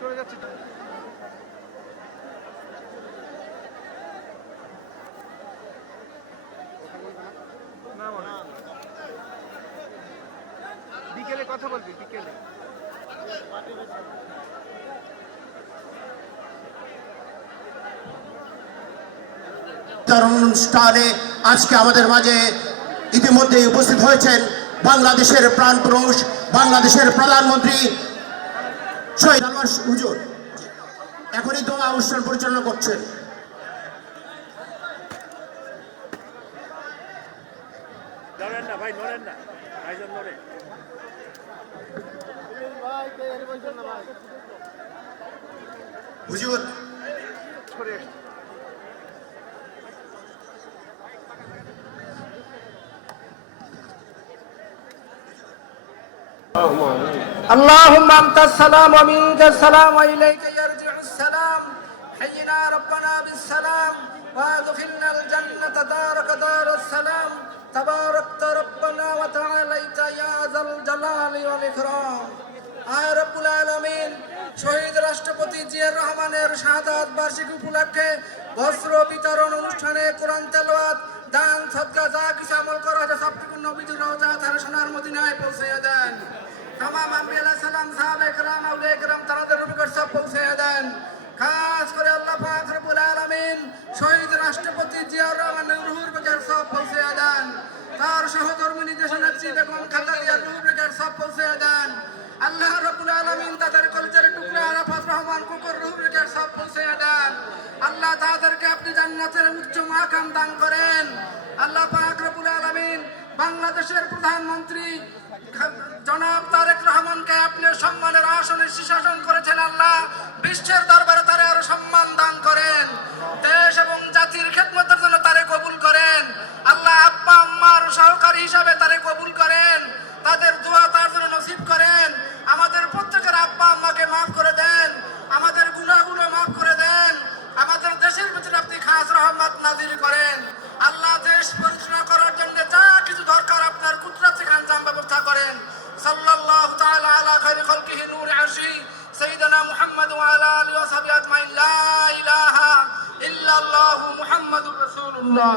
চলে যাচ্ছে। বিকেলে কথা বলবি, বিকেলে। অনুষ্ঠানে আজকে আমাদের মাঝে ইতিমধ্যে উপস্থিত হয়েছেন বাংলাদেশের প্রাণ পুরুষ, বাংলাদেশের প্রধানমন্ত্রী শহীদ আলমাস হুজুর। এখনই দোয়া অনুষ্ঠান পরিচালনা করছেন। হুজুর اللهم انت السلام ومنك السلام واليك يرجع السلام حينا ربنا بالسلام وادخلنا الجنة دارك دار السلام تباركت ربنا وتعاليت يا ذا الجلال والإكرام আয় রব্বুল আলামিন শহীদ রাষ্ট্রপতি জিয়াউর রহমানের শাহাদাত বার্ষিকী উপলক্ষে বস্ত্র বিতরণ অনুষ্ঠানে কোরআন তেলাওয়াত দান সদকা যা কিছু আমল করা হয়েছে সবটুকু নবীজির রওজা তার সোনার মদিনায় পৌঁছে দেন। तमाम अंबिया सलाम साहब करम औलिया करम তাদের উপর সব পৌঁছে দেন। খাস করে আল্লাহ পাক রব্বুল আলামিন শহীদ রাষ্ট্রপতি জিয়াউর রহমানের রূহের উপর সব পৌঁছে দেন। তার সহধর্মী নির্দেশনাত্রী বেগম খালেদা জিয়ার রূহের উপর সব পৌঁছে দেন। আল্লাহ রব্বুল আলামিন তাদের কলিজার টুকরা আরাফাত রহমান কুকুর রূহের উপর সব পৌঁছে দেন। আল্লাহ তাদেরকে আপনি জান্নাতের উচ্চ মাকাম দান করেন। আল্লাহ পাক রব্বুল আলামিন বাংলাদেশের প্রধানমন্ত্রী জনাব তারেক রহমানকে আপনি সম্মানের আসনে শীর্ষাসন করেছেন। আল্লাহ বিশ্বের দরবারে তারে আরো সম্মান দান করেন। দেশ এবং জাতির খেদমতের জন্য তারে কবুল করেন। আল্লাহ আব্বা আম্মার সহকারী হিসাবে তারে কবুল করেন। তাদের দোয়া তার জন্য নসিব করেন। আমাদের প্রত্যেকের আব্বা আম্মাকে মাফ করে দেন। আমাদের গুনাহগুলো মাফ করে দেন। আমাদের দেশের ভিতরে আপনি খাস রহমত নাজিল করেন। আল্লাহ দেশ পরিচালনা করার জন্য যা কিছু দরকার আপনার কুদরত থেকে আঞ্জাম ব্যবস্থা করেন। সাল্লাল্লাহু তাআলা আলা খায়রি খালকিহি নূর আরশি সাইয়্যিদানা মুহাম্মদ ওয়া আলা আলিহি ওয়া সাহবিহি আজমাইন লা ইলাহা ইল্লাল্লাহু মুহাম্মাদুর রাসূলুল্লাহ।